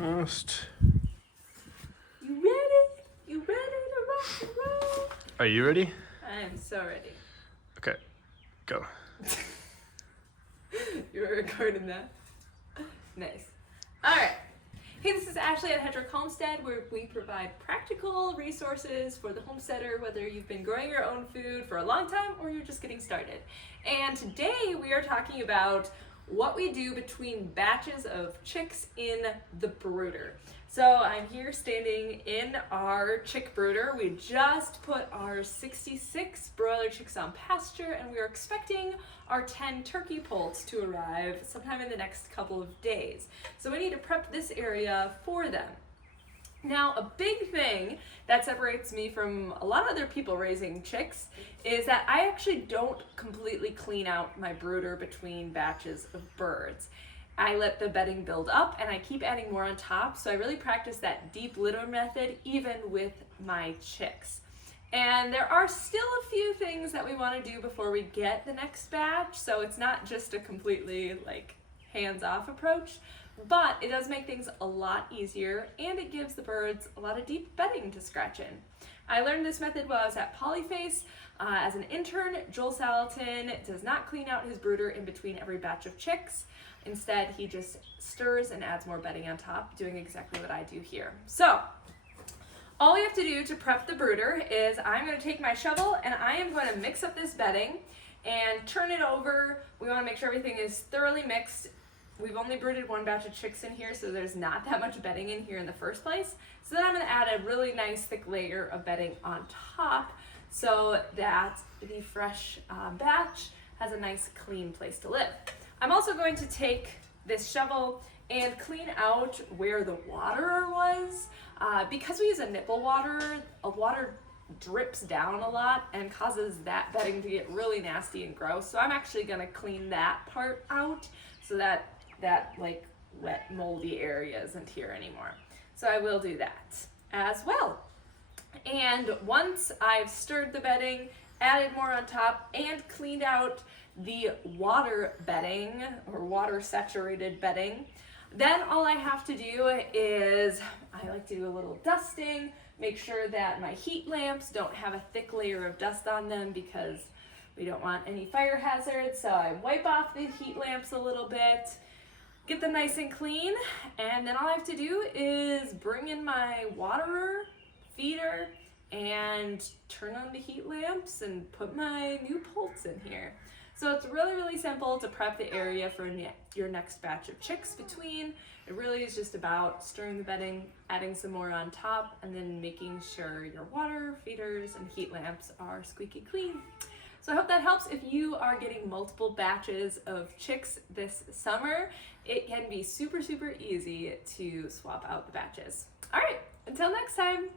Almost. You ready? You ready to rock and roll? Are you ready? I am so ready. Okay, go. You were recording that? Nice. Alright. Hey, this is Ashley at Hedrick Homestead, where we provide practical resources for the homesteader, whether you've been growing your own food for a long time or you're just getting started. And today we are talking about what we do between batches of chicks in the brooder. So I'm here standing in our chick brooder. We just put our 66 broiler chicks on pasture, and we are expecting our 10 turkey poults to arrive sometime in the next couple of days. So we need to prep this area for them. Now, a big thing that separates me from a lot of other people raising chicks is that I actually don't completely clean out my brooder between batches of birds. I let the bedding build up and I keep adding more on top, so I really practice that deep litter method even with my chicks. And there are still a few things that we want to do before we get the next batch, so it's not just a completely hands-off approach, but it does make things a lot easier and it gives the birds a lot of deep bedding to scratch in. I learned this method while I was at Polyface. As an intern, Joel Salatin does not clean out his brooder in between every batch of chicks. Instead, he just stirs and adds more bedding on top, doing exactly what I do here. So, all we have to do to prep the brooder is I'm going to take my shovel and I am going to mix up this bedding and turn it over. We want to make sure everything is thoroughly mixed. We've only brooded one batch of chicks in here, so there's not that much bedding in here in the first place. So then I'm going to add a really nice thick layer of bedding on top so that the fresh batch has a nice clean place to live. I'm also going to take this shovel and clean out where the waterer was. Because we use a nipple waterer, water drips down a lot and causes that bedding to get really nasty and gross. So I'm actually going to clean that part out so that wet moldy area isn't here anymore. So I will do that as well. And once I've stirred the bedding, added more on top, and cleaned out the water bedding or water saturated bedding, then all I have to do is I like to do a little dusting, make sure that my heat lamps don't have a thick layer of dust on them because we don't want any fire hazards. So I wipe off the heat lamps a little bit, get them nice and clean, and then all I have to do is bring in my waterer, feeder, and turn on the heat lamps and put my new poults in here. So it's really, really simple to prep the area for your next batch of chicks between. It really is just about stirring the bedding, adding some more on top, and then making sure your water, feeders, and heat lamps are squeaky clean. So I hope that helps. If you are getting multiple batches of chicks this summer, it can be super, super easy to swap out the batches. All right, until next time.